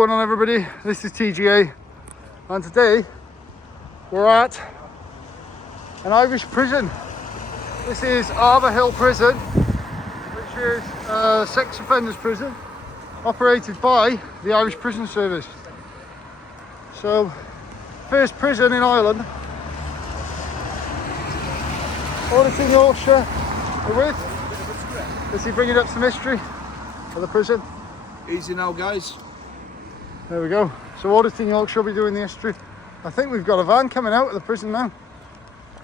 going on, everybody? This is TGA, and today we're at an Irish prison. This is Arbour Hill Prison, which is a sex offenders prison operated by the Irish Prison Service. So, first prison in Ireland. Audits in Yorkshire, we're with. Is he bringing up some history of the prison? Easy now, guys. There we go. So Auditing Yorkshire will be doing the history. I think we've got a van coming out of the prison now.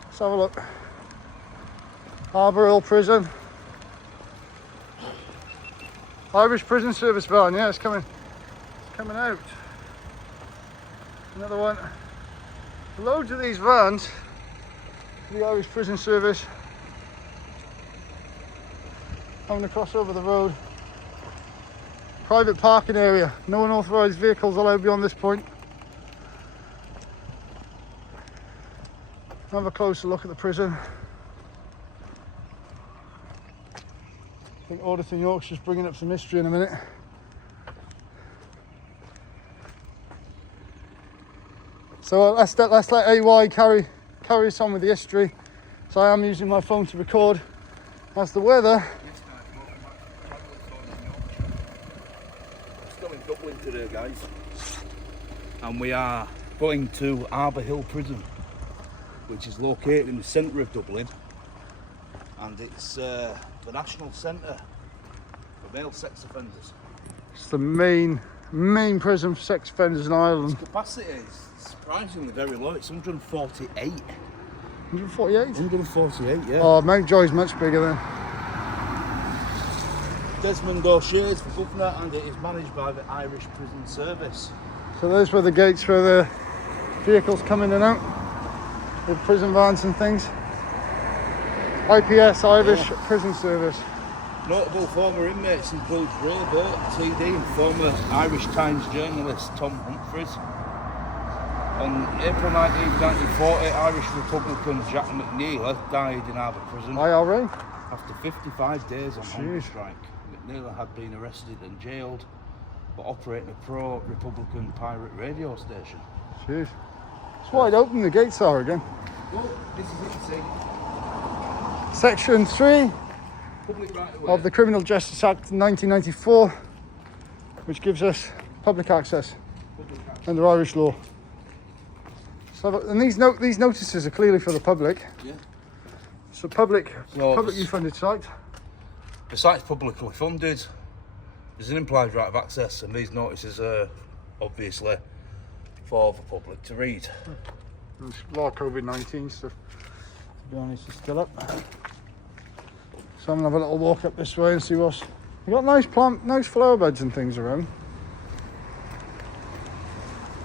Let's have a look. Arbour Hill Prison. Irish Prison Service van, yeah, it's coming out. Another one. Loads of these vans for the Irish Prison Service. Having to cross over the road. Private parking area. No unauthorised vehicles allowed beyond this point. Have a closer look at the prison. I think Auditing Yorkshire's bringing up some history in a minute. So let's let AY carry us on with the history. So I am using my phone to record. As the weather. Still in Dublin today, guys, and we are going to Arbour Hill Prison, which is located in the centre of Dublin, and it's the national centre for male sex offenders. It's the main prison for sex offenders in Ireland. Its capacity is surprisingly very low. It's 148. 148? 148, yeah. Oh, Mountjoy's much bigger then. Desmond O'Shea's the governor, and it is managed by the Irish Prison Service. So those were the gates where the vehicles come in and out with prison vans and things. IPS, Irish Prison Service. Notable former inmates include Rowboat TD and former Irish Times journalist Tom Humphreys. On April 19, 1940, Irish Republican Jack McNeil died in Arbour Prison IRA? after 55 days on hunger strike. McNeil had been arrested and jailed for operating a pro-Republican pirate radio station. Jeez. It's wide open, the gates are again. Well, this is it, see. Section 3 Public right away. of the Criminal Justice Act 1994, which gives us public access under Irish law. So, and these notices are clearly for the public. Yeah. It's a publicly funded site. The site's publicly funded. There's an implied right of access, and these notices are obviously for the public to read. There's a lot of COVID-19 stuff, to be honest, it's still up. So I'm gonna have a little walk up this way and see what's. You got nice flower beds and things around.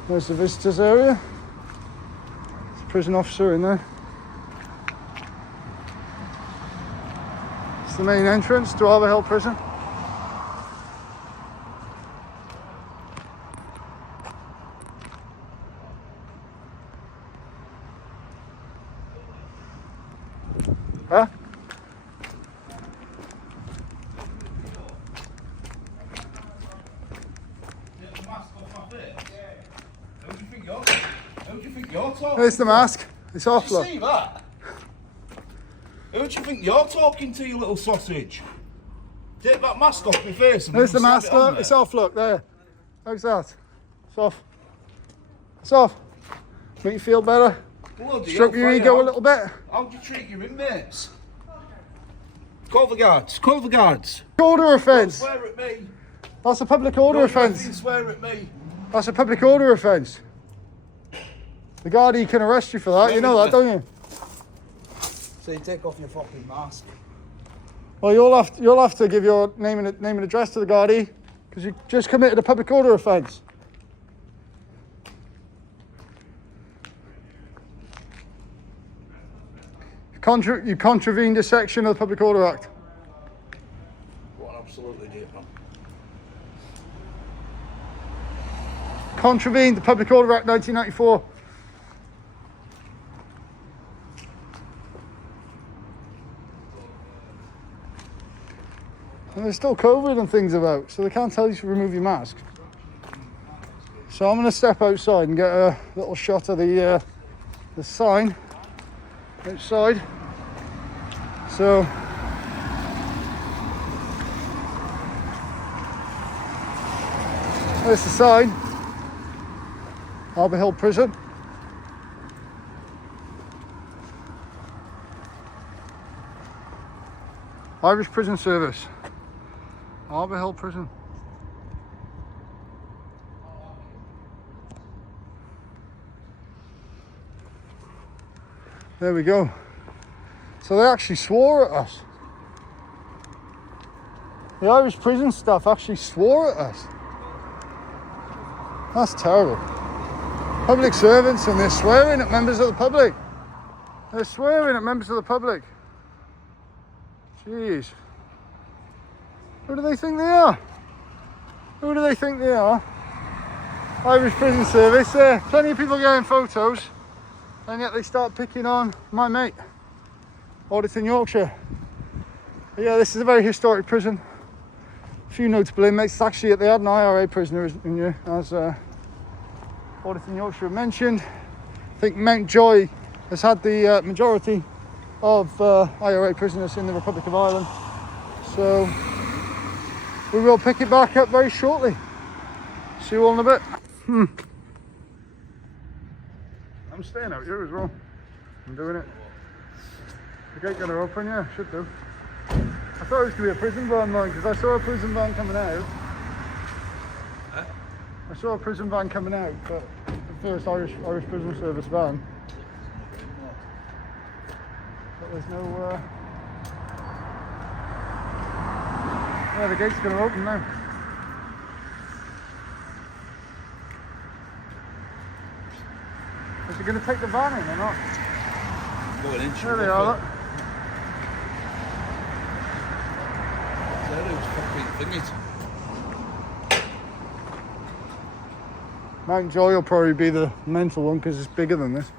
There's the visitors area. There's a prison officer in there. It's the main entrance to Arbour Hill Prison. Huh? Who do you think you're talking? There's the mask. It's off, Did you look. see that? Who do you think you're talking to, you little sausage? Take that mask off my face and There's the slap mask, it on look. there. It's off, look, there. How's that? It's off. It's off. Make you feel better? Bloody Stroke your hell, ego a fire. little bit? How do you treat your inmates? Call the guards. Call the guards. Order offence. Swear at me. That's a public order Don't offence. you swear at me. That's a public order offence. The Gardaí can arrest you for that. You know that, don't you? So you take off your fucking mask. Well, you'll have to give your name and address to the Gardaí because you just committed a public order offence. You contravened a section of the Public Order Act. What an absolute idiot, man. Contravened the Public Order Act 1994. And there's still COVID and things about, so they can't tell you to remove your mask. So I'm going to step outside and get a little shot of the sign outside. So there's the sign, Arbour Hill Prison. Irish Prison Service, Arbour Hill Prison. There we go. So they actually swore at us. The Irish prison staff actually swore at us. That's terrible. Public servants, and they're swearing at members of the public. They're swearing at members of the public. Jeez. Who do they think they are? Who do they think they are? Irish Prison Service. Plenty of people getting photos, and yet they start picking on my mate. Audits in Yorkshire. But yeah, this is a very historic prison. A few notable inmates. It's actually, they had an IRA prisoner in here, as Audits in Yorkshire mentioned. I think Mountjoy has had the majority of IRA prisoners in the Republic of Ireland. So we will pick it back up very shortly. See you all in a bit. I'm staying out here as well. I'm doing it. The gate gonna open, yeah, should do. I thought it was gonna be a prison van, because I saw a prison van coming out. Huh? I saw a prison van coming out, but the first Irish Prison Service van. But there's no. Yeah, the gate's gonna open now. Is he gonna take the van in or not? Going in. There they are. Look. Mountjoy will probably be the mental one because it's bigger than this.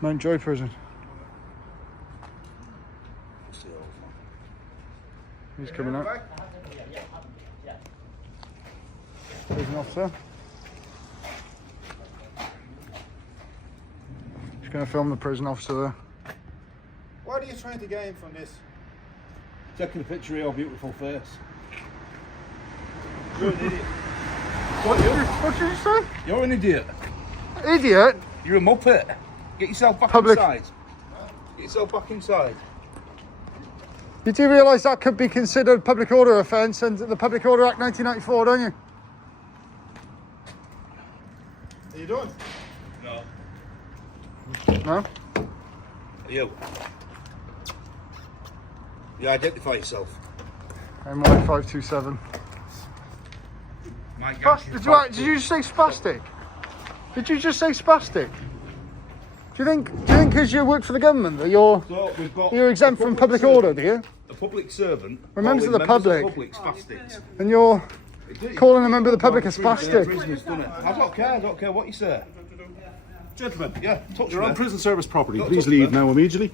Mountjoy Prison. He's coming out. Prison officer. He's going to film the prison officer there. What are you trying to gain from this? Taking a picture of your beautiful face. You're an idiot. What did you say? You're an idiot. Idiot? You're a muppet. Get yourself back Public. inside. Get yourself back inside. You do realise that could be considered public order offence under the Public Order Act 1994, don't you? Are you done? No. No? You. You identify yourself. MY527. Did you just say spastic? Did you just say spastic? Do you think because you work for the government that you're exempt from public order, do you? A public servant. We're members of the public. Spastics. And you're calling a member of the public a spastic. I don't care what you say. Gentlemen, Yeah, touch you're me. on prison service property. Don't Please touch leave me. now immediately.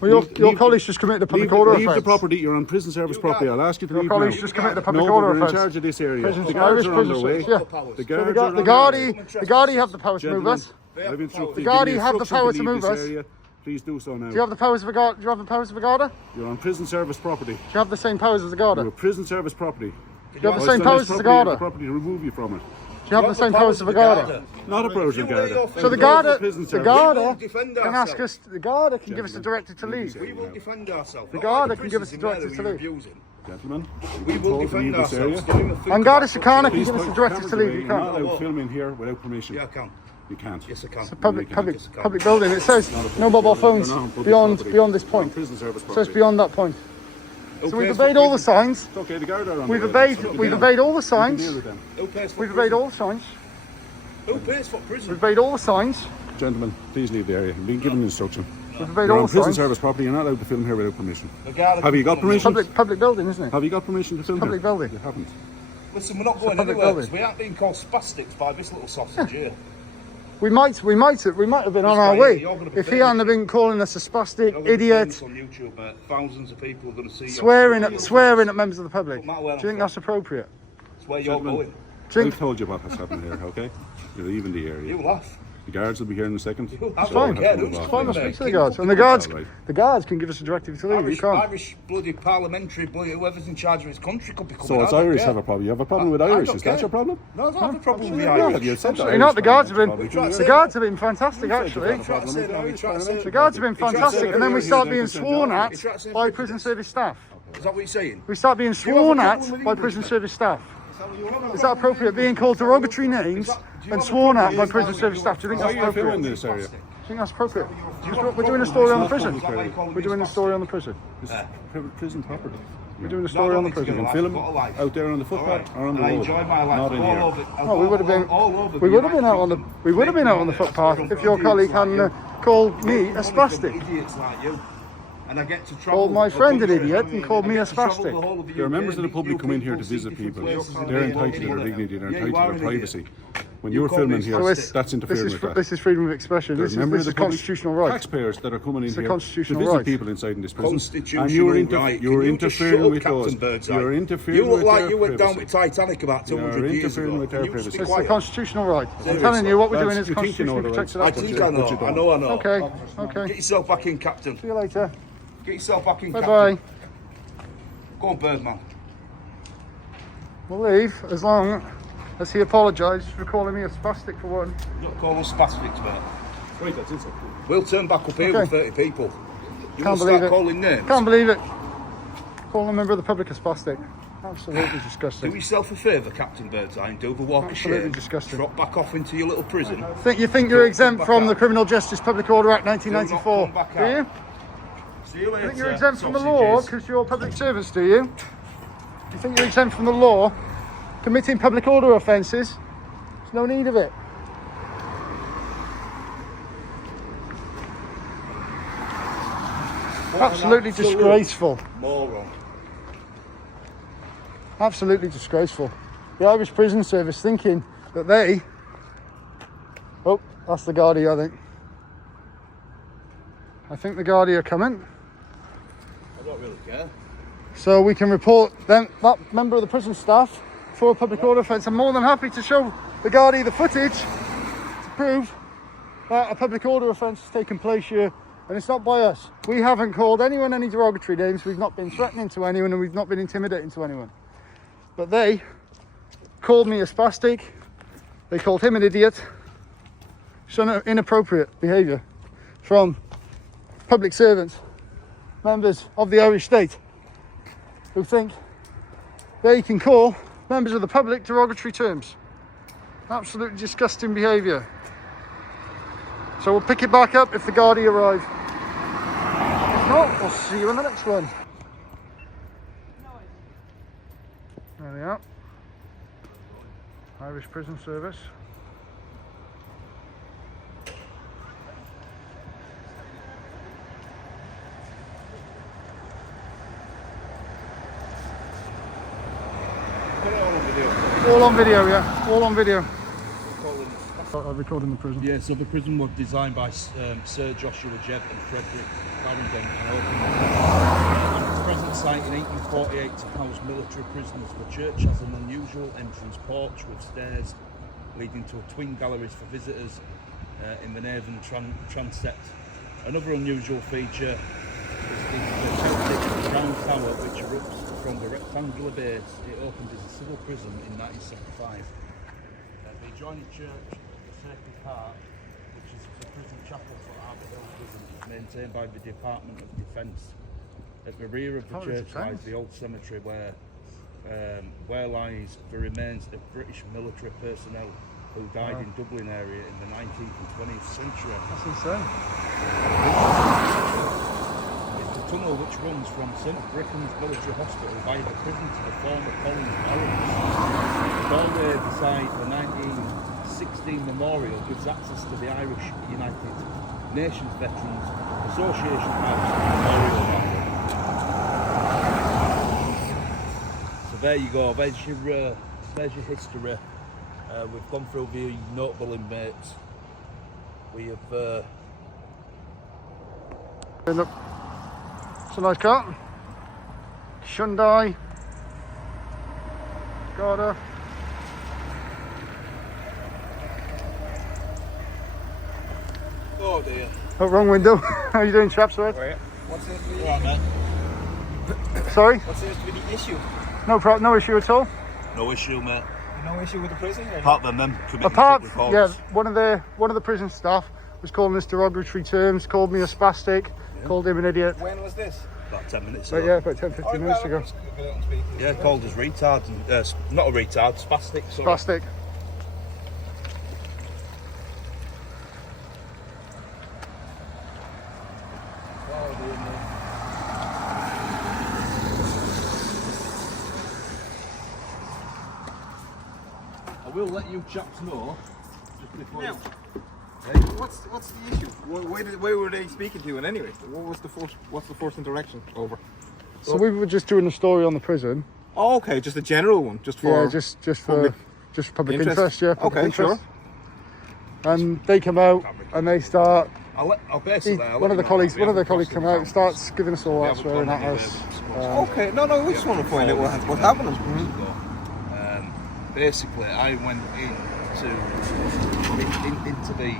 Well, your colleague's just committed a public order Leave offence. the property. You're on prison service property. I'll ask you to Your leave now. colleague's just committed a public No, order we're in offence. charge of this area. Prisons- The guards Irish are on their prison way. service, yeah. The So guards the are on their way. Gardaí have the power to move Gentlemen, us. I've instructed- The given Gardaí you have the instruction power to to leave move this us. area. Please do so now. Do you have the powers of a Garda? Do you have the powers of a Garda? Do You're on prison service property. you have the same powers as a Garda? You're Do prison service property. you have the I'll same send powers this as a property Garda? the property to remove you from it. Do you have the same powers as a Garda? Not a Persian Garda. So the Prison Garda, service. the Garda We will defend can ask ourselves. us. The Garda can give us a directive to leave. We will defend ourselves. The Garda can give us a directive to leave. Gentlemen, We will told to defend leave this area. ourselves. Don't even think And about Garda it. Síochána can Please give us put a directive cameras to leave. away. You You're not can't. allowed filming here without permission. Yeah, I can. You can't. Yes, I can. It's a public Yes, I can. public building. It says no mobile phones beyond this point. Prison service So it's property. beyond that point. Who So we've pays for obeyed all the prison? signs. It's okay, the guard are on We've the way. obeyed. We've obeyed all the You can signs. deal with them. Who pays for We've prison? obeyed all the signs. Who pays for prison? We've obeyed all the signs. Gentlemen, please leave the area. You've been given instruction. We've obeyed You're all on the prison signs. service property. You're not allowed to film here without permission. The Garda Have you got can come and permission? Public building, isn't it? Have you got permission to film public here? building. You haven't. Listen, we're not going public anywhere. building. We aren't being called spastics by this little sausage here. We might have been on This our guy way here, you're gonna be if he famous. hadn't have been calling us a spastic, You're gonna be idiot, famous on YouTube, mate. Thousands of people are going to see you. swearing at members of the public. Doesn't matter where Do you think I'm that's appropriate? It's where you're Gentlemen. going. Drink. I've told you what has happened here, okay? You're leaving the area. You laugh. The guards will be here in a second. That's fine. we'll Yeah, have to it's move off. Fine, I'll mate. speak to the guards. And the guards, All right. the guards can give us a directive to leave. You Irish, can't. Irish bloody parliamentary, bloody whoever's in charge of his country could be coming So it's out, I don't Irish care. have a problem. You have a problem with I Irish. don't Is that care. your problem? No, I don't have a problem with the Absolutely Irish. You said Absolutely Irish not. The guards have been. problem. Try The guards have been fantastic, You said actually. you've got a problem with No, he Irish tried to say- parliamentary The guards have been party. fantastic, and then we start being sworn at He tried to say by prejudice. prison service staff. Is that what you're saying? We start being you have a sworn problem at with by English, prison mate? service staff. Is Is that appropriate? Being called derogatory names and sworn at by prison service staff. Do you think Why that's are you filming appropriate? this area? Do you think that's appropriate? We're doing a story on the prison. We're doing a story on the prison. It's prison property. We're doing a story on the You prison. can film out there on the footpath or on the I road. enjoy my life Not in all here. over. Oh, we would have been. all over We the would have been out on the. United We would have been out on the Kingdom. footpath if your colleague hadn't called me a spastic. Idiots like you. And I get to travel. Called my friend an idiot and called me a spastic. There are members of the public come in here to visit people. They're entitled to their dignity, they're entitled to their privacy. When you're filming here, So that's interfering with that. This is freedom of expression. There's This members is of a the public, constitutional right. taxpayers that are coming in It's a here to constitutional visit right. people inside in this prison. Constitutional And you're, right. you're Can you just shut interfering up, with Captain those. Birdseye? You're interfering You look with like their you went down privacy. with Titanic about 200 You're years interfering ago. with their Can you just be privacy. It's a quiet? constitutional right. I'm Seriously. telling you, what we're Lads, doing is you think you know constitutionally the protected I activity. think I know. But you I don't. know. I know. Okay, okay. Get yourself back in, Captain. See you later. Get yourself back in, Bye Captain. bye. Go on, Birdman. We'll leave as long as he apologises for calling me a spastic for one. Not call us spastics, mate. Right, that's it. We'll turn back up here Okay. with 30 people. You Can't will believe start it. calling names. Can't believe it. Calling a member of the public a spastic. Absolutely Do disgusting. yourself a favour, Captain Birdseye, and do the walk of Absolutely shame. disgusting. Trot back off into your little prison. You think you're exempt from the Criminal Justice Public Order Act 1994? Do not come back Do you? out. See you later. You think you're exempt from the law sausages. because you're public servants, do you? You think you're exempt from the law? Committing public order offences? There's no need of it. What an Absolutely absolute disgraceful. Moron. Absolutely disgraceful. The Irish Prison Service thinking that they... Oh, that's the Gardaí, I think. I think the Gardaí are coming. I don't really care. So we can report them, that member of the prison staff for a public order offence. I'm more than happy to show the Gardaí the footage to prove that a public order offence has taken place here, and it's not by us. We haven't called anyone any derogatory names, we've not been threatening to anyone, and we've not been intimidating to anyone. But they called me a spastic, they called him an idiot. So inappropriate behaviour from public servants, members of the Irish state, who think they can call members of the public derogatory terms. Absolutely disgusting behaviour. So we'll pick it back up if the Gardaí arrive. If not, we'll see you in the next one. There they are. Irish Prison Service. Put it all on video. All on video, yeah. All on video. I'm recording the prison. Yeah, so the prison was designed by Sir Joshua Jebb and Frederick Clarendon and opened on its present site in 1848 to house military prisoners. The church has an unusual entrance porch with stairs leading to twin galleries for visitors in the nave and transept. Another unusual feature is the Celtic round tower which erupts from the rectangular base. It opened as a civil prison in 1975. The adjoining church, the Sacred Heart, which is the prison chapel for Arbour Hill Prison, is maintained by the Department of Defence. At the rear of the church lies the old cemetery where lies the remains of British military personnel who died in Dublin area in the 19th and 20th century. That's insane. It's the tunnel which runs from St Bricken's Military Hospital via the prison to the former Collins Barracks. The doorway beside the 1916 memorial gives access to the Irish United Nations Veterans Association House Memorial Garden. So there you go, there's your history. We've gone through the notable inmates. We have Look, it's a nice car. Hyundai, GARDA. Oh dear. Oh, wrong window. How you doing, chaps? Right? What seems to be Right, mate. Sorry? what seems to be the issue? No issue at all. No issue, mate. No issue with the prison? Or Apart from them committing Apart, public yeah, orders. one of the prison staff was calling us derogatory terms, called me a spastic, called him an idiot. when was this? About 10 minutes But ago. yeah, about 10, 15 minutes ago. Yeah, called us retards. And, not a retard, spastic. Sorry. Spastic. I will let you chaps know just before. Now, what's the issue? Why were they speaking to you? And anyway, what's the first interaction over? So we were just doing a story on the prison. Oh, okay, just a general one, just for Yeah, just for public interest. Yeah. Public Okay, interest. sure. And they come out and they start. I'll basically. One of the colleagues come out and starts giving us all that swearing at us. Okay, no, we just want to find out what's happening. Basically, I went into the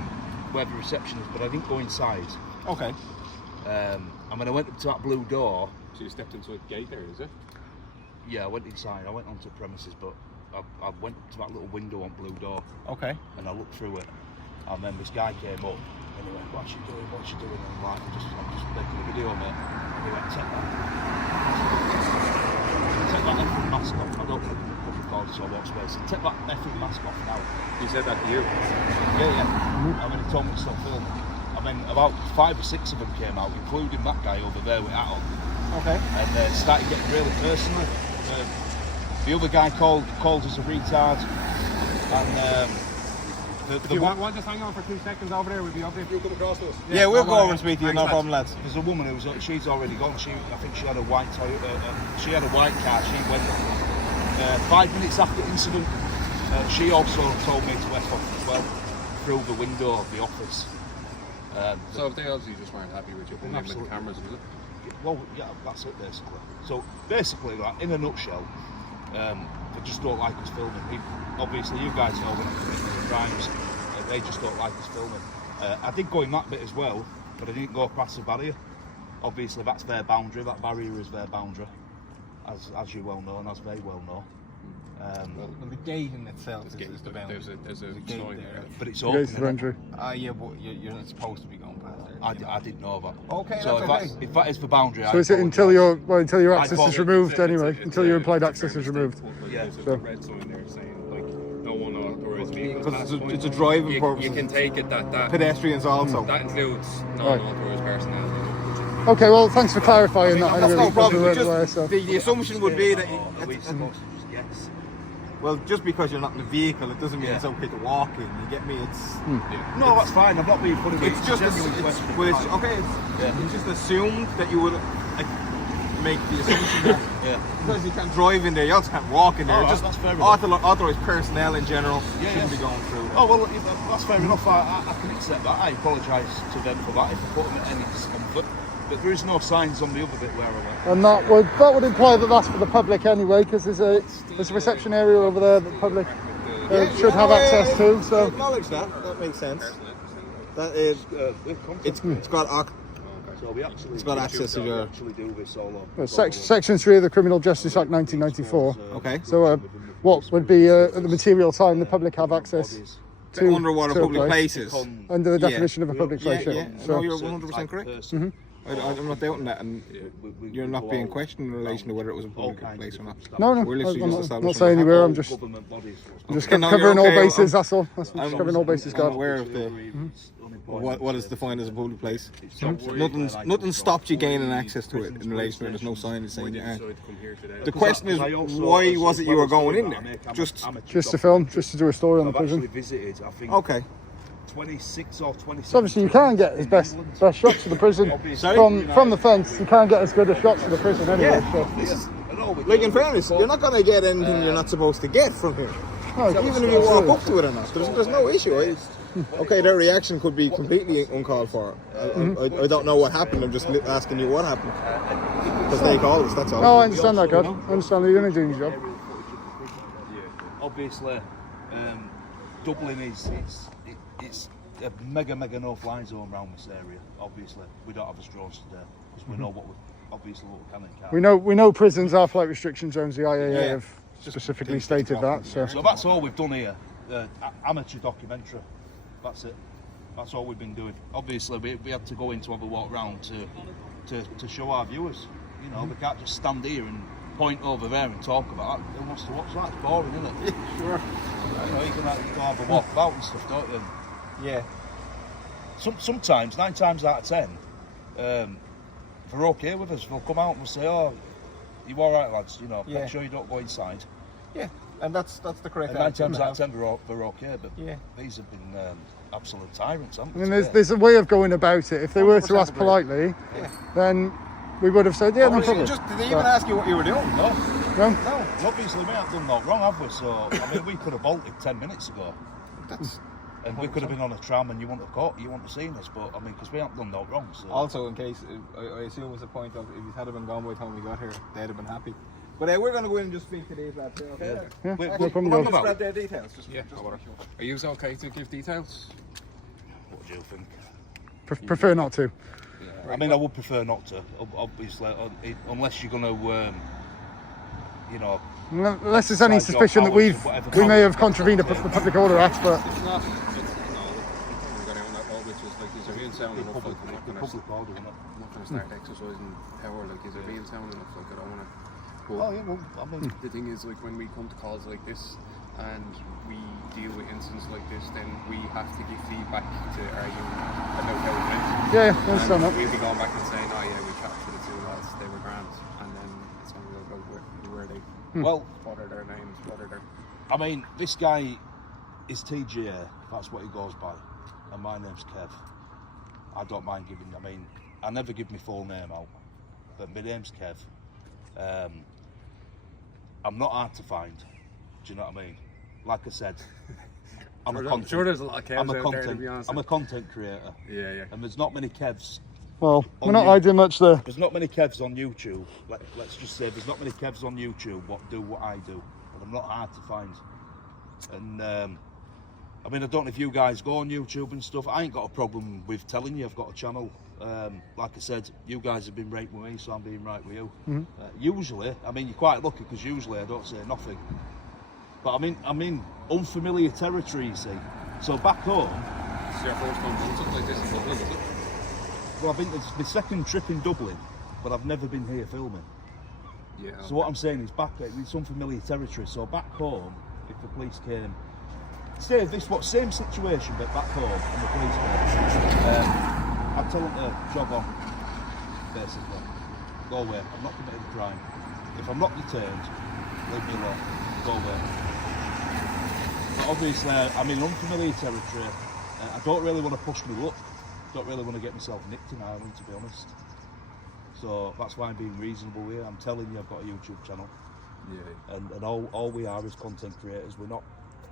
where the reception is, but I didn't go inside. Okay. And when I went up to that blue door, So you stepped into a gate there, is it? yeah, I went inside. I went onto the premises, but I went up to that little window on blue door, Okay. and I looked through it, and then this guy came up, and he went, "What you doing? What you doing?" And I'm like, I'm just making a video, mate. And he went, "Take that effing mask off." I don't think I've recorded, so I won't space it. Take that effing mask off now. He said that to you. Yeah. And then he told me to stop filming. I mean, about 5 or 6 of them came out, including that guy over there with hat on, Okay. and started getting really personal. The other guy called us a retard, and If you want just hang on for 2 seconds over there, we'll be up there if you come across to us. Yeah, we'll go over and speak to you, no problem, lads. there's a woman she's already gone. I think she had a white Toyota. She had a white car. She went 5 minutes after the incident. She also told me to West off as well through the window of the office. So if they obviously just weren't happy with you putting in with the Absolutely. cameras, was it? Well, yeah, that's it basically. So basically, like, in a nutshell, they just don't like us filming. Obviously, you guys know when I'm committing crimes, they just don't like us filming. I did go in that bit as well, but I didn't go past the barrier. Obviously, that's their boundary. That barrier is their boundary, as you well know and as they well know. Well, the gate in itself is the boundary. There's a gate sign there. there. But it's You open. guys innit? surrender. Yeah, but you're not supposed to be going past there. I didn't know that. Okay, So that's if that is the boundary, So is it until your I access thought is it- removed anyway? Until your implied access is removed. Yeah. There's So- a red sign there saying like no one authorised vehicles. Because past it's a point. driving purpose. You can take it that Pedestrians also. that includes non-authorised personnel. Okay, well, thanks for clarifying that. That's anyway, no problem. because we Just, weren't aware, so. the assumption would be that Are we supposed to just yes? well, just because you're not in the vehicle, it doesn't mean it's okay to walk in. You get me? It's No, that's fine. I'm not being funny. it's just it's just assumed that you would make the assumption that because you can't drive in there, you also can't walk in there. Alright, Just that's fair enough. authorised personnel in general Yeah, shouldn't yeah. be going through. Oh well, that's fair enough. I can accept that. I apologise to them for that if I put them at any discomfort. But there is no signs on the other bit where I went. And that would imply that that's for the public anyway, because there's a reception area over there that the public should have access to. I So acknowledge that. That makes sense. That is, it's got So we actually. It's got access to your- actually do this solo. Section 3 of the Criminal Justice Act 1994. okay. So what would be the material time the public have access to Underwater to a public place places. under the Yeah. definition of a public place. Yeah. No, So you're 100% correct. I'm not doubting that, and you're not being questioned in relation to whether it was a public place or not. no, We're literally I'm just not establishing saying anywhere. I'm just Government bodies. just no, covering you're all okay. bases. That's all. That's just I'm- covering all bases. I'm God. aware of the what is defined as a public place. Nothing stopped you gaining access to it in relation to it. There's no sign saying you aren't. So to come here today. The question is, why was it you were going in there? Just to film, just to do a story on the I've actually prison. visited, I think, okay. 26 or 27. So obviously you can't get as best shots of the prison from the fence. You can't get as good a shots of the prison anyway. So. Like in fairness, you're not gonna get anything you're not supposed to get from here. No, Even if you walk up to it or not, there's no issue. Okay, their reaction could be completely uncalled for. I don't know what happened. I'm just asking you what happened because they called us. That's all. No, I understand that, God. I understand that you're only doing your job. Obviously, Dublin it's a mega no-fly zone around this area. Obviously, we don't have a drones today because we know what we obviously what we can and can't. We know prisons are flight restriction zones. The IAA Yeah. have specifically stated that. So So that's all we've done here. Amateur documentary. That's it. That's all we've been doing. Obviously, we had to go in to have a walk round to show our viewers. You know, we can't just stand here and point over there and talk about that. Who wants to watch that? It's boring, isn't it? Sure. You know, you can have a walk about and stuff, don't you? Yeah. Sometimes, 9 times out of 10, if they're okay with us, they'll come out and say, "Oh, you all right, lads? You know, Yeah. make sure you don't go inside." Yeah. And that's the correct And 9 attitude times to out of have. 10, they're okay. But Yeah. these have been absolute tyrants, haven't I they? mean, today? there's a way of going about it. If they were to 100% ask agree. politely, Yeah. then we would have said, yeah, no Or problem. did they even ask you what you were doing? No. No? No. Obviously, we haven't done that wrong, have we? So, I mean, we could have bolted 10 minutes ago. That's And we could have been on a tram and you wouldn't have caught, you wouldn't have seen us. But, I mean, because we haven't done that wrong. So. also in case, I assume it's a point of if you had been gone by the time we got here, they'd have been happy. But we're going to go in and just speak to these lads here, okay? Yeah, Wait, no what- problem. what Go. about- Grab their details. Yeah, are you okay to give details? What do you think? Prefer not to. I mean, I would prefer not to, obviously, unless you're going to, you know, Unless there's any Exercise your suspicion that powers and whatever we may have powers contravened the Public Order Act, but It's not, we're going on that audit, just like, these are being sound enough, like, I'm not the going to public order, isn't it? start exercising power, like, these are being sound enough, like, I don't want to. Oh, yeah, well, I mean, The thing is, like, when we come to calls like this and we deal with incidents like this, then we have to give feedback to our unit about how it went. yeah, I understand that. We'll be going back and saying, oh yeah, we chatted to the 2 lads, they were grand, and then it's only about where they, well, what are their names, what are their... I mean, this guy is TGA, that's what he goes by, and my name's Kev. I don't mind giving, I mean, I never give my full name out, but my name's Kev. I'm not hard to find, do you know what I mean? Like I said, I'm sure there's a lot of Kevs I'm a out content, there, to be honest. I'm a content creator, Yeah, yeah. and there's not many Kevs. Well, we're On not you. hiding much there. There's not many Kevs on YouTube. Let's just say there's not many Kevs on YouTube what do what I do, and I'm not hard to find. And I mean, I don't know if you guys go on YouTube and stuff. I ain't got a problem with telling you I've got a channel. Like I said, you guys have been right with me, so I'm being right with you. Usually, I mean, you're quite lucky because usually I don't say nothing. But I'm in unfamiliar territory, you see. So back home, It's your first time doing something like this in Dublin, is it? well, it's my second trip in Dublin, but I've never been here filming. Yeah. So what I'm saying is it's unfamiliar territory. So back home, if the police came, say this same situation, but back home, and the police came, I'd tell them to jog on, basically. Go away. I've not committed a crime. If I'm not detained, leave me alone. Go away. But obviously, I'm in unfamiliar territory. I don't really want to push my luck. Don't really want to get myself nicked in Ireland, to be honest. So that's why I'm being reasonable here. I'm telling you, I've got a YouTube channel. Yeah. And all we are is content creators. We're not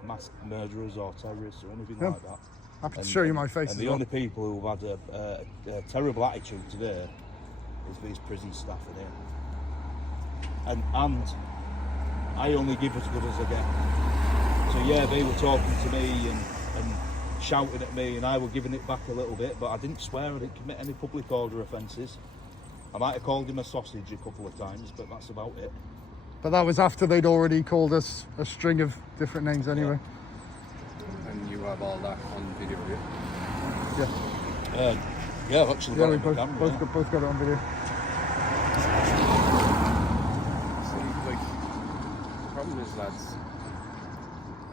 mass murderers or terrorists or anything Yeah. like that. Happy to show you my face And as the well. only people who've had a terrible attitude today is these prison staff in here. And I only give as good as I get. So yeah, they were talking to me and shouting at me, and I were giving it back a little bit, but I didn't swear, I didn't commit any public order offences. I might have called him a sausage a couple of times, but that's about it. But that was after they'd already called us a string of different names anyway. And you have all that on video, yeah? Yeah, I've actually Yeah, got we it on camera, yeah. both got it on video. See, like, the problem is, lads,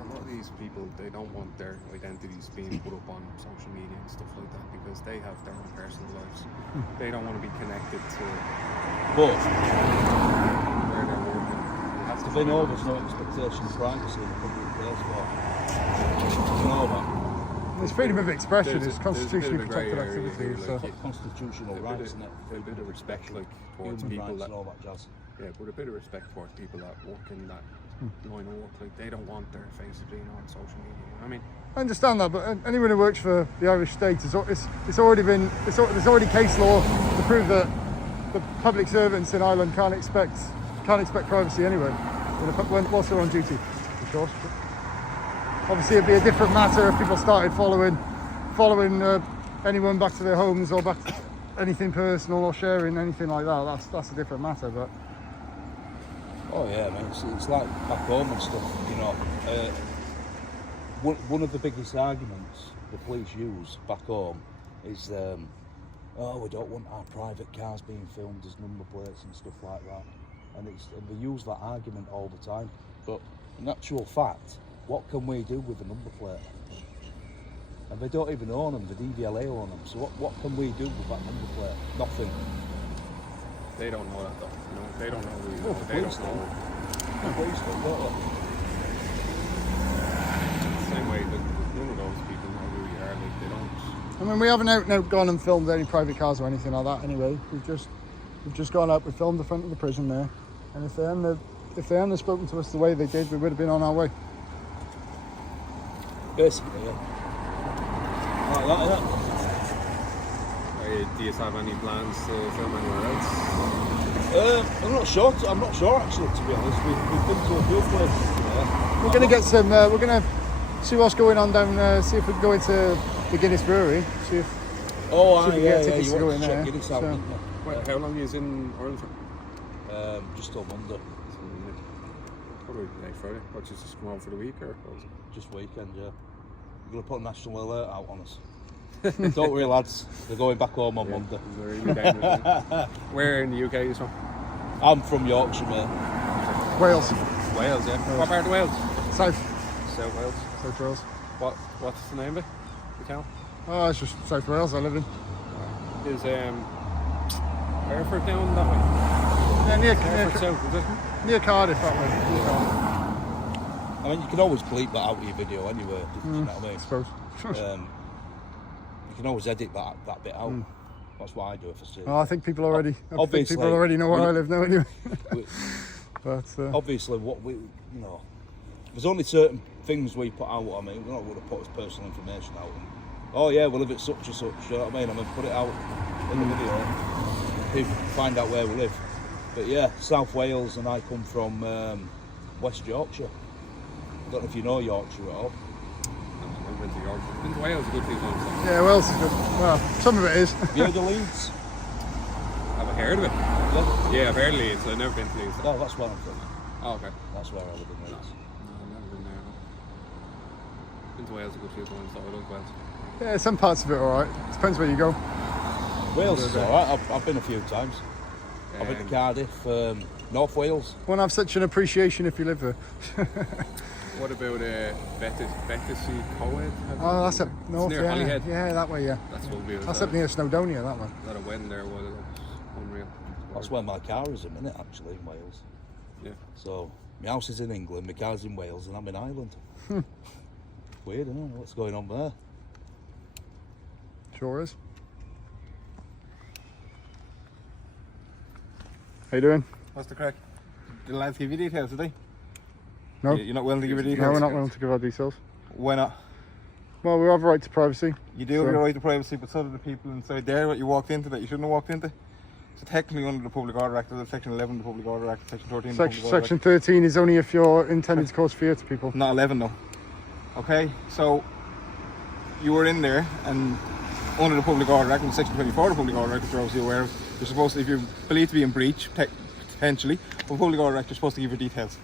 a lot of these people, they don't want their identities being put up on social media and stuff like that because they have their own personal lives. They don't want to be connected to But where they're working. You have to they know there's no expectation of privacy in a public place, but you know that. It's freedom of expression, There's it's a- there's a bit of constitutionally a grey protected area activity. here, So like, Constitutional a rights, isn't it? bit of respect, like, towards Human people rights that, and all that jazz. yeah, but a bit of respect towards people that work in that line of work. Like, they don't want their faces being on social media. You know what I mean? I understand that, but anyone who works for the Irish state, there's already case law to prove that the public servants in Ireland can't expect privacy anyway, whilst they're on duty, of course. But obviously, it'd be a different matter if people started following following anyone back to their homes or back to anything personal or sharing anything like that, that's a different matter. But Oh yeah, man. It's like back home and stuff. You know, one of the biggest arguments the police use back home is, oh, we don't want our private cars being filmed as number plates and stuff like that. And they use that argument all the time. But in actual fact, what can we do with the number plate? And they don't even own them, the DVLA own them. So what can we do with that number plate? Nothing. They don't know that though. You know, they don't know who you Oh, are. They don't know. No, police don't, don't they? Same way that none of those people know who you are. Like, they don't. I mean, we haven't out and out gone and filmed any private cars or anything like that. Anyway, we've just gone out. We filmed the front of the prison there, and if they hadn't spoken to us the way they did, we would have been on our way. Basically, yeah. Like that, yeah. Do you have any plans to film anywhere else? I'm not sure actually, to be honest. We've been to a few places. Yeah. We're gonna get some. We're gonna see what's going on down. See if we can go into the Guinness Brewery. See if Oh, see if we yeah, get tickets you to go want in to there. check Guinness out, So- didn't you? Well, how long is in Ireland for? Just till Monday, Probably like Friday. What, just come home for the week or what was it? just weekend, yeah. We're going to put a national alert out on us. Don't worry, lads, they're going back home on Monday. It's a really dangerous thing. Where in the UK are you from? I'm from Yorkshire, mate. Wales, Wales, yeah. What part of Wales? South South Wales. Wales. What's the name of it? The town? Oh, it's just South Wales. I live in. Is Hereford down that way? Yeah, Hereford South, is it? near Cardiff that way. Near Cardiff, I mean, you can always bleep that out of your video anyway, you know what I mean? I suppose. You can always edit that bit out. That's what I do if I see it. Well, I think people already. I think Obviously, people already know where I live now anyway. We- But Obviously, what we, you know, there's only certain things we put out. I mean, we're not going to put his personal information out. And, oh yeah, we live at such and such. You know what I mean? I'm going to put it out in the video. People can find out where we live. But yeah, South Wales, and I come from West Yorkshire. I don't know if you know Yorkshire at all. I've been to Yorkshire. Been to Wales a good few times. yeah, Wales is good. Well, some of it is. Have you heard of Leeds? Have I heard of it? Yeah. Yeah, I've heard of Leeds. I've never been to Leeds. No, that's where I'm from. Oh, okay. That's where I live in Leeds. No, I've never been there. No. Been to Wales a good few times, so I love Wales. Yeah, some parts of it all right. Depends where you go. Wales is alright. I've been a few times. I've been to Cardiff, North Wales. Won't have such an appreciation if you live there. What about Battersea Coed? Oh, that's up north. near Yeah, Holyhead. yeah, that way. Yeah, That's what we'll be. that's up near Snowdonia. That one. A lot of wedding there was unreal. That's where my car is a minute actually, in Wales. Yeah. So my house is in England, my car's in Wales, and I'm in Ireland. Weird, isn't it? What's going on there? Sure is. How you doing? What's the crack? The lads give you details, did they? No. You're not willing to give your details? No, we're not willing to give our details. Why not? Well, we have a right to privacy. You do have your right to privacy, but so do the people inside there what you walked into that you shouldn't have walked into. So technically under the Public Order Act, there's Section 11 of the Public Order Act, Section 13 of the Public Order Section 13 is only if you're intending to cause fear to people. Act. Not 11 though. Okay, so you were in there and under the Public Order Act, and Section 24 of the Public Order Act, which you're obviously aware of, you're supposed to, if you're believed to be in breach, potentially, of the Public Order Act, you're supposed to give your details.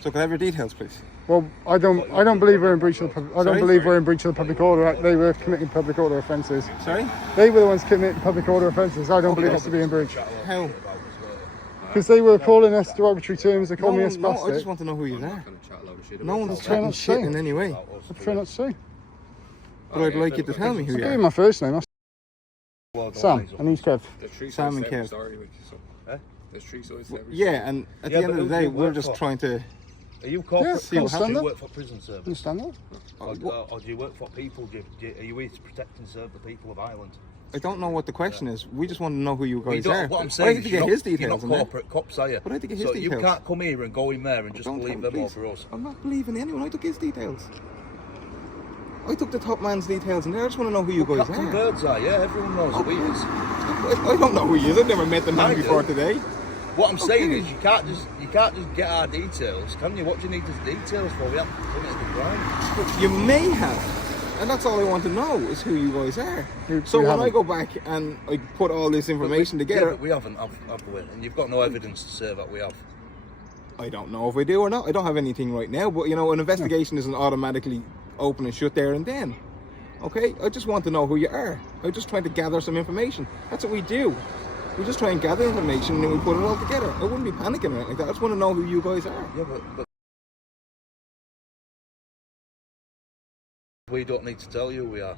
So can I have your details, please? Well, I don't believe we're in breach of the public. I don't Sorry? believe we're in breach of the Public Order Act. They were committing public order offences. Sorry? They were the ones committing public order offences. I don't believe us to be in breach How? because they were calling us derogatory terms. They called me a No, I just spastic. want to know who you are. Gonna chat a lot of shit No about one's that. trying chatting not to shit say. in any way. I'm trying not to say. But I'd like you to tell me who I'll you give you are. my first name. That's Sam, and he's Kev. There's three Sam sides and to every Kev. story, like, so. There's three sides to every Yeah, and at Yeah, the end but of the who do day, you we're work just for? trying to Are you corporate? Yeah, Do understand you that. work for prison service? Understand that? Or do you work for people? Are you here to protect and serve the people of Ireland? I don't know what the question is. We just want to know who you You guys don't- are. What I'm But I saying had to is get his you're details not in there. corporate cops, are you? But I had to get his so you details. can't come here and go in there and just Don't believe tell them me, over please. us. I'm not believing anyone. I took his details. I took the top man's details in there. I just want to know who you guys Captain are. Birds are, yeah. Everyone knows who he is. I don't know who he is. I've never met the man I do. before today. What I'm saying Okay. is you can't just get our details, can you? What do you need his details for? We haven't committed the crime. You may have. And that's all I want to know is who you guys are. You So when I haven't. go back and I put all this information Yeah, together, but we haven't, have we? And you've got no evidence to say that we have. I don't know if I do or not. I don't have anything right now, but you know, an investigation isn't automatically open and shut there and then. Okay? I just want to know who you are. I'm just trying to gather some information. That's what we do. We just try and gather information and then we put it all together. I wouldn't be panicking or anything like that. I just want to know who you guys are. Yeah, but we don't need to tell you who we are.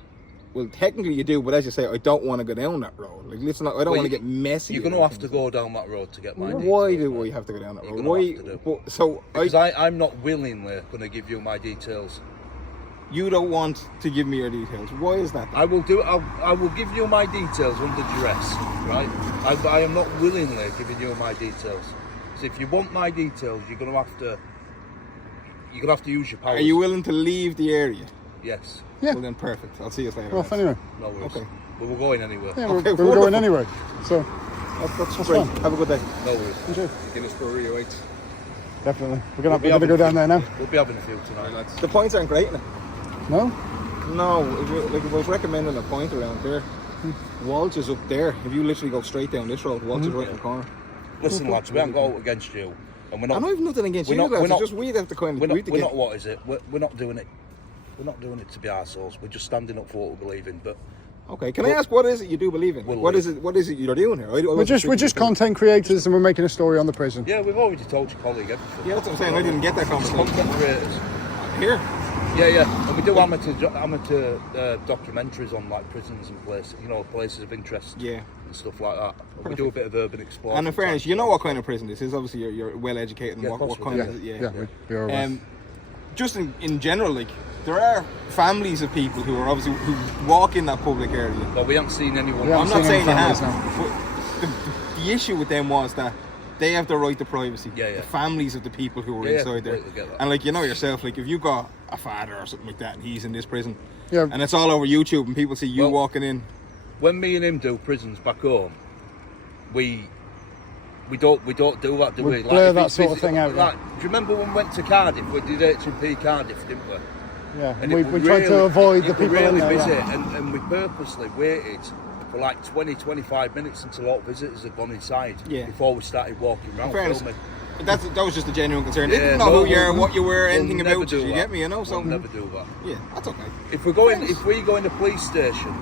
Well, technically you do, but as you say, I don't want to go down that road. Like, listen, I don't Well, want to get messy. You're going to have to go down that road to get my details. Why do we have to go down that You're road? gonna Why? have to do. But, so Because I'm not willingly going to give you my details. you don't want to give me your details. Why is that? I will do. I will give you my details under duress, right? I am not willingly giving you my details. So if you want my details, you're going to have to. You're going to have to use your powers. Are you willing to leave the area? Yes. Yeah. Well then, perfect. I'll see you later. We're off anyway. No worries. Okay. But we're going anywhere. Yeah, Okay, we're going wonderful. anyway. So, That's That's great. fine. Have a good day. No worries. enjoy. Guinness Brewery awaits. Definitely. We're We'll gonna go down there now. We'll be having a few Right, tonight. lads. The points aren't great. No? No, like if I was recommending a point around there, Walsh is up there. If you literally go straight down this road, Walsh is right in the corner. Listen, lads, we haven't got out against you, and we're I not. don't have nothing against We're you, not- lads. we're It's not- just we have to kind We're of not. we We're get. not. What is it? We're not doing it. We're not doing it to be arseholes. We're just standing up for what we believe in. But Okay, can I ask what is it you do believe in? We'll What leave. is it? What is it you're doing here? We're just content creators and we're making a story on the prison. yeah, we've already told your colleague everything. Yeah, that's what I'm saying. I didn't get that conversation. Content creators. Here. Yeah, yeah. And we do amateur documentaries on like prisons and places, places of interest. Yeah. And stuff like that. And we do a bit of urban exploring. And in fairness, you know what kind of prison this is. Obviously, you're well educated and Yeah, what of course kind we of do. Yeah, we are aware. just in general, like there are families of people who are obviously who walk in that public area. But we haven't seen anyone. Yeah. I'm seen not saying any you have, families but the issue with them was that they have the right to privacy. Yeah, yeah. The families of the people who were Yeah, inside there. completely get that. And like you know yourself, like if you got a father or something like that and he's in this prison, Yeah. and it's all over YouTube and people see you Well, walking in. When me and him do prisons back home, we don't do that, do We we? blur if that it's sort of busy- thing out, Like, do you remember when we went to Cardiff? We did H&P Cardiff, didn't we? Yeah. And We it was tried to really- avoid it the was people really in there. busy, Yeah. and we purposely waited for like 20-25 minutes until all visitors had gone inside Yeah. before we started walking In around fairness, filming. that was just a genuine concern. They Yeah, didn't know no, who you are, we'll- what you were, we'll anything never about you. do You that. get me? You know. So We'll never do that. yeah, that's okay. If we go in the police station,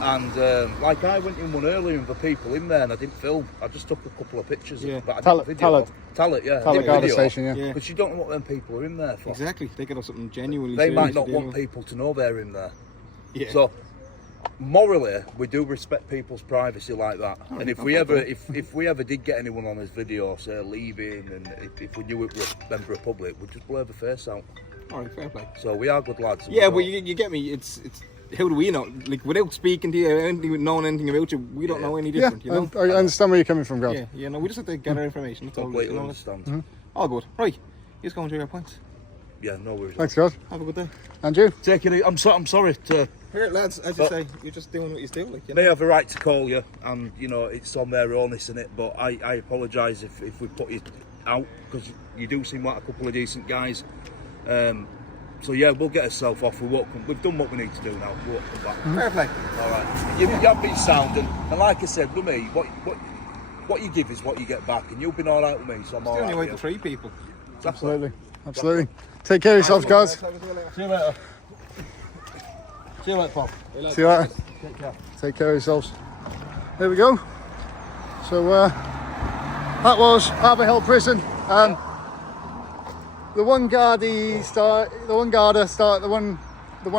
and like I went in one earlier and the people in there, and I didn't film. I just took a couple of pictures. Yeah. But I Tell didn't it, video. tell it. Yeah. I Tell didn't the GARDA video. station, yeah. Yeah. Because you don't know what them people are in there for. Exactly. They could have something genuinely. They might serious not to deal want with. people to know they're in there. Yeah. So morally, we do respect people's privacy like that. And if we ever did get anyone on this video, say leaving, and if we knew it was a member of public, we'd just blur the face out. All right, fair play. So we are good lads. and Yeah, we but don't- you get me. It's how do we know? Like without speaking to you, knowing anything about you, we don't know any Yeah, different. You know. I understand where you're coming from, guys. Yeah, you know, we just have to gather information. That's all. completely You know, understand. all good. Right, just go and do your points. Yeah, no worries. Thanks, guys. Have a good day. And you? Take it. I'm sorry to. Here, lads, as you But- say, you're just doing what you do. Like, you They know. have a right to call you, and it's on their onus in it. But I apologise if we put you out, because you do seem like a couple of decent guys. So yeah, we'll get ourselves off. We've done what we need to do now. We won't come back. Fair play. All right. You have been sound, and like I said, with me, what you give is what you get back, and you've been all right with me, so I'm It's all the right. only way with to you. treat people. Absolutely. Absolutely. Take care of yourselves, guys. See you later. See you later, Paul. See you later. Take care. Take care of yourselves. There we go. So that was Arbour Hill Prison. The one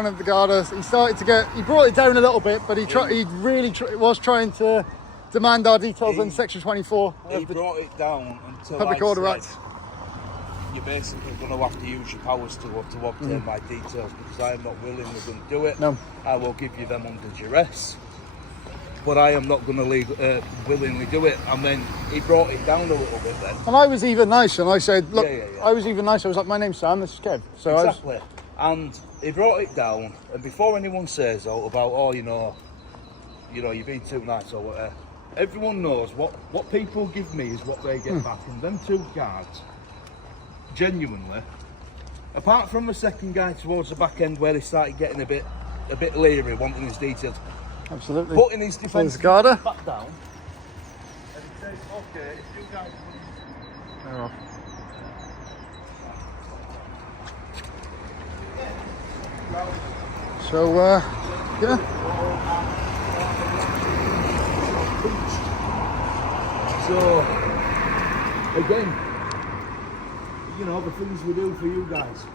of the GARDA, he started to get, he brought it down a little bit, but he was trying to demand our details on Section 24 He of the brought it down until Public I Order said, Act. You're basically going to have to use your powers to obtain my details, because I am not willingly going to do it. No. I will give you them under duress, but I am not going to willingly do it. And then he brought it down a little bit then. And I was even nice, and I said, look, Yeah. I was even nice. I was like, my name's Sam, this is Kev. So Exactly. And he brought it down, and before anyone says about, you've been too nice or whatever, everyone knows what people give me is what they get back. And them two guards, genuinely, apart from the second guy towards the back end where they started getting a bit a bit leery, wanting his details. Absolutely. But in his So defence, there's GARDA. back down. And he says, okay, if you guys They're off. So, yeah. So, again, you know, the things we do for you guys.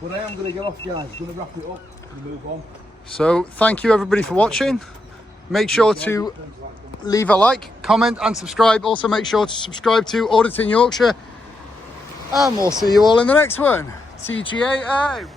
But I am going to get off, guys. Going to wrap it up and move on. So, thank you everybody for watching. Make sure to leave a like, comment and subscribe. Also make sure to subscribe to Audits in Yorkshire. And we'll see you all in the next one. TGA out.